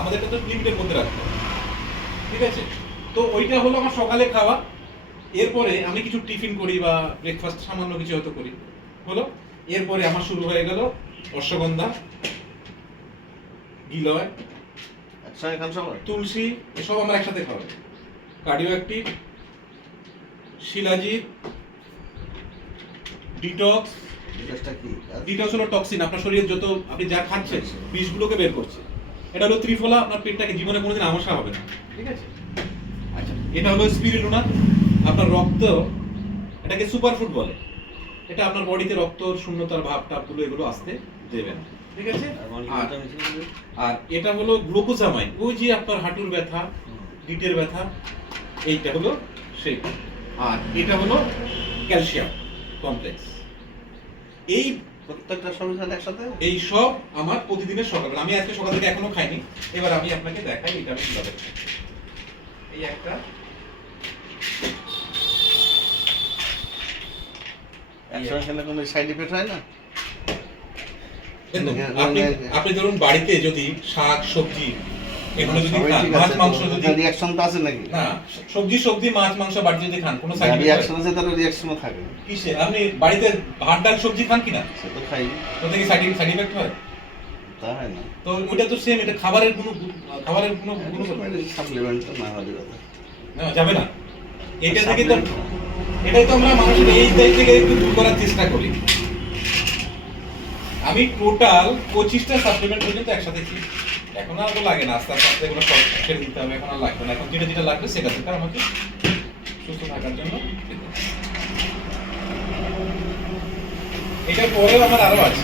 আমাদেরটা তো লিমিটের মধ্যে রাখতে হবে, ঠিক আছে? তো ওইটা হলো আমার সকালে খাওয়া। এরপরে আমি কিছু টিফিন করি বা ব্রেকফাস্ট সামান্য কিছু হয়তো করি, হলো। এরপরে আমার শুরু হয়ে গেল অশ্বগন্ধা, গিলয়, একসঙ্গে খান সবাই? তুলসী, এসব আমার একসাথে খাওয়া। Cardio active, shilajit, detox. ডিটেক্সটা কি? ডিটক্স হলো টক্সিন, আপনার শরীরে যত আপনি যা খাচ্ছেন বিষগুলোকে বের করছে। এটা হলো ত্রিফলা, আপনার পেটটাকে জীবনে কোনোদিন আমসা হবে না, ঠিক আছে? আচ্ছা, এটা হলো স্পিরুলিনা, আপনার রক্ত, এটাকে সুপারফুড বলে। এটা আপনার বডিতে রক্ত শূন্যতার ভাব টাপগুলো এগুলো আসতে দেবে না, ঠিক আছে? আর এটা হলো গ্লুকোজামাইন, ওই যে আপনার হাঁটুর ব্যথা, গিটের ব্যথা, এইটা হলো সেইটা। আর এটা হলো ক্যালসিয়াম কমপ্লেক্স। এই প্রত্যেকটা সবজি খান একসাথে? এই সব আমার প্রতিদিনের সকালবেলা। আমি আজকে সকাল থেকে এখনো খাইনি, এবার আমি আপনাকে দেখাই এটা আমি কিভাবে খাই। এই একটা, একসঙ্গে খেলে কোনো সাইড ইফেক্ট হয় না? আপনি ধরুন বাড়িতে যদি শাক সবজি এগুলো যদি খান, মাছ মাংস যদি রিঅ্যাকশন তো আছে নাকি? না, সবজি মাছ মাংস বাড়িতে যদি খান কোনো সাইড রিঅ্যাকশন আছে, তাহলে রিঅ্যাকশনও থাকে। কিসে? আপনি বাড়িতে ভাত ডাল সবজি খান কিনা? সে তো খাই। ওটা কি সাইড ইফেক্ট হয়? তা হয় না। তো ওটা তো সেম, এটা খাবারের কোনো সাপ্লিমেন্ট তো না হলে কথা না যাবে না। এটা থেকে তো এটাই তো আমরা মানুষের এই দিক থেকে একটু দূর করার চেষ্টা করি। আমি টোটাল 25টা সাপ্লিমেন্ট পর্যন্ত একসাথে খেয়ে, এখন আর তো লাগে না, আস্তে আস্তে এগুলো সব ছেড়ে দিতে হবে, এখন আর লাগবে না। এখন যেটা যেটা লাগবে সেটা দরকার আমাকে সুস্থ থাকার জন্য খেতে হবে। এটার পরেও আমার আরো আছে।